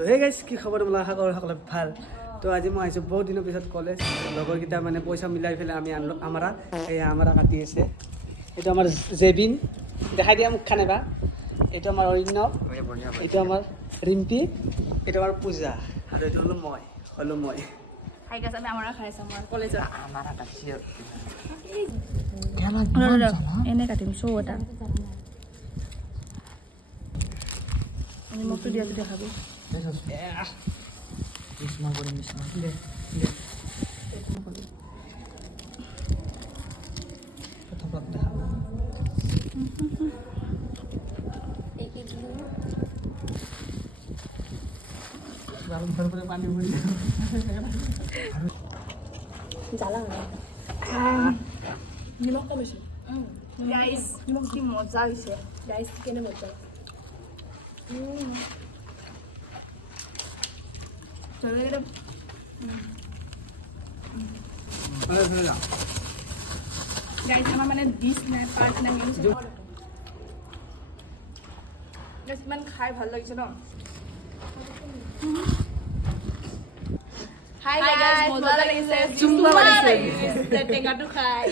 তো সেই গাইজ কি খবৰ তোমালোক আশা কৰোঁ সকলোৱে ভাল তো আজি মই আহিছোঁ বহুত দিনৰ পিছত কলেজ লগৰকেইটা মানে পইচা মিলাই পেলাই আমি আনলো আমাৰা এয়া আমাৰা কাটি আছে এইটো আমাৰ জেবিন দেখাই দিয়া মুখখন এবাৰ এইটো আমাৰ অৰিণৱ এইটো আমাৰ ৰিম্পি এইটো আমাৰ পূজা আৰু এইটো হ'লো মই হাই গাইস আমি আমারা খাইছো আমার কলেজে আমারা কাটছি এনে কাটিম শো এটা আমি মুখটো দিয়া দেখাবি মিশমা করে মিশমা পানি ভরি জ্বালা নিমখ কমিছে গাইস নিমখ কি মজা হইছে গাইস কেনে মজা চলো এটা গাইস আমার মানে ডিশ নাই পার্ট নাই মিলছে গাইস মান খাই ভাল লাগিছে ন হাই গাইস মজা লাগিছে চুমা লাগিছে টেঙাটো খাই